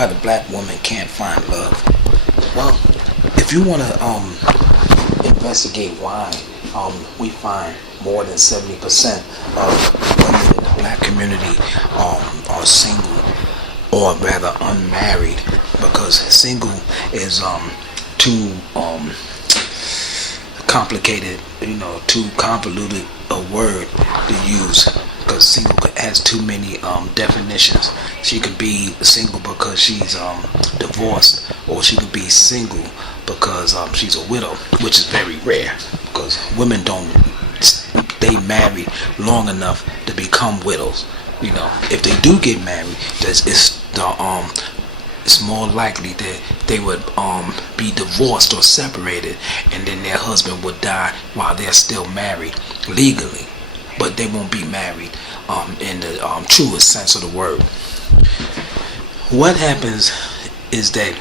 why the black woman can't find love. Well, if you want to investigate why we find more than 70% of women in the black community are single, or rather unmarried, because single is too complicated, too convoluted a word to use, because single has too many definitions. She could be single because she's divorced, or she could be single because she's a widow, which is very rare, because women don't stay married long enough to become widows. If they do get married, it's more likely that they would be divorced or separated, and then their husband would die while they're still married legally, but they won't be married in the truest sense of the word. What happens is that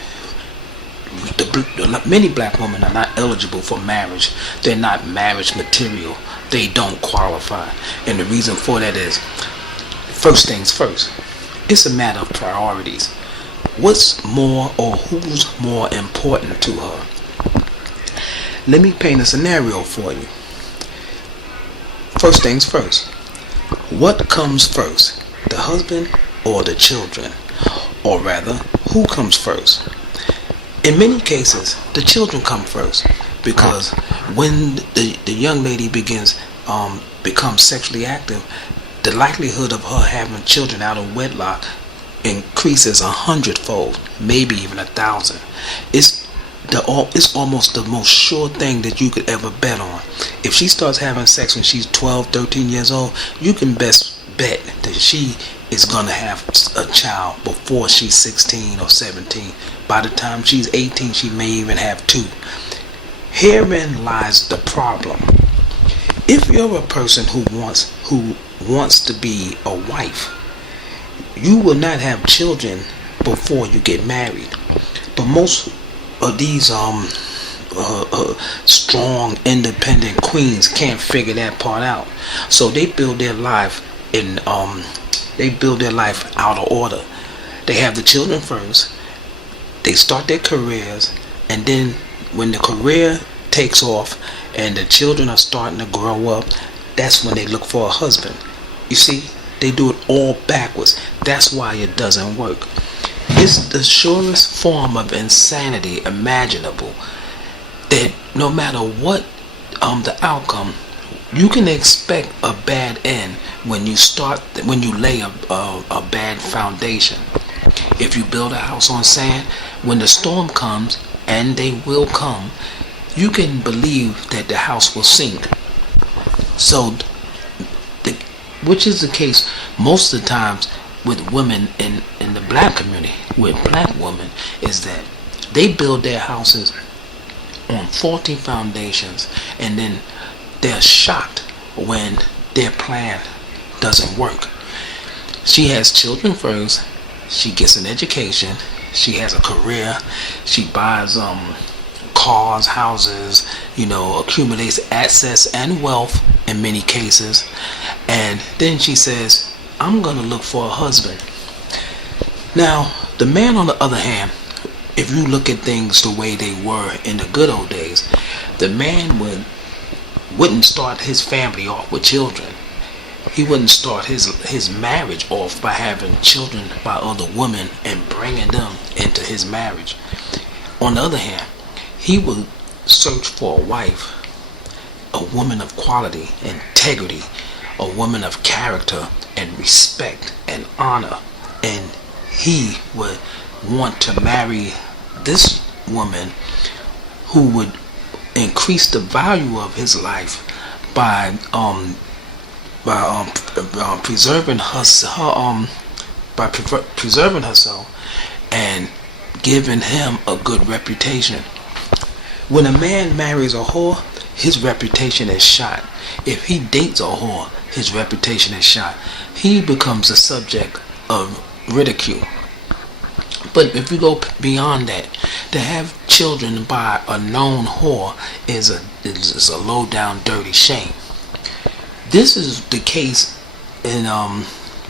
many black women are not eligible for marriage. They're not marriage material. They don't qualify, and the reason for that is, first things first, it's a matter of priorities. What's more, or who's more important to her? Let me paint a scenario for you. First things first. What comes first? The husband or the children? Or rather, who comes first? In many cases, the children come first, because when the young lady becomes sexually active, the likelihood of her having children out of wedlock increases 100-fold, maybe even 1,000. It's almost the most sure thing that you could ever bet on. If she starts having sex when she's 12, 13 years old, you can best bet that she is going to have a child before she's 16 or 17. By the time she's 18, she may even have 2. Herein lies the problem. If you're a person who wants to be a wife, you will not have children before you get married. But most of these strong, independent queens can't figure that part out. So they build their life out of order. They have the children first. They start their careers, and then when the career takes off and the children are starting to grow up, that's when they look for a husband. You see, they do it all backwards. That's why it doesn't work. It's the surest form of insanity imaginable, that no matter what the outcome, you can expect a bad end when you lay a bad foundation. If you build a house on sand, when the storm comes, and they will come, you can believe that the house will sink. So, which is the case most of the times with women in the black community, with black women, is that they build their houses on faulty foundations, and then they're shocked when their plan doesn't work. She has children first, she gets an education, she has a career, she buys cars, houses, accumulates assets and wealth in many cases, and then she says, I'm gonna look for a husband. Now, the man, on the other hand, if you look at things the way they were in the good old days, the man wouldn't start his family off with children. He wouldn't start his marriage off by having children by other women and bringing them into his marriage. On the other hand, he would search for a wife, a woman of quality, integrity, a woman of character and respect and honor, and he would want to marry this woman who would increase the value of his life by preserving herself and giving him a good reputation. When a man marries a whore, his reputation is shot. If he dates a whore, his reputation is shot. He becomes a subject of ridicule. But if you go beyond that, to have children by a known whore is a low down dirty shame. This is the case in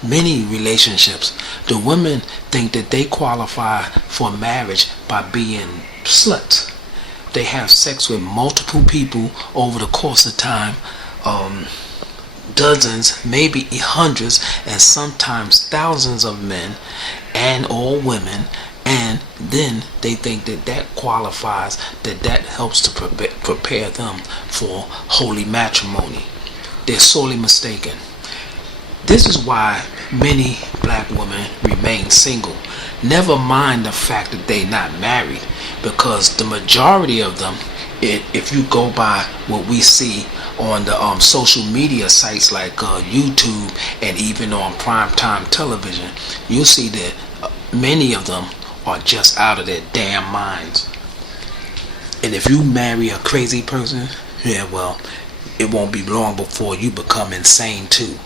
many relationships, the women think that they qualify for marriage by being sluts. They have sex with multiple people over the course of time, um, dozens, maybe hundreds, and sometimes thousands of men and or women, and then they think that that qualifies, that helps to prepare them for holy matrimony. They're sorely mistaken. This is why many black women remain single. Never mind the fact that they're not married, because the majority of them, if you go by what we see on the social media sites like YouTube and even on primetime television, you'll see that many of them are just out of their damn minds. And if you marry a crazy person, yeah, well, it won't be long before you become insane too.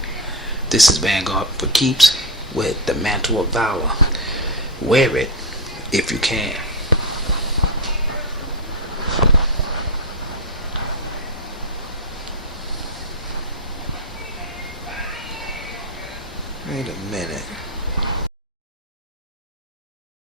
This is Vanguard for Keeps with the Mantle of Valor. Wear it if you can. Wait a minute.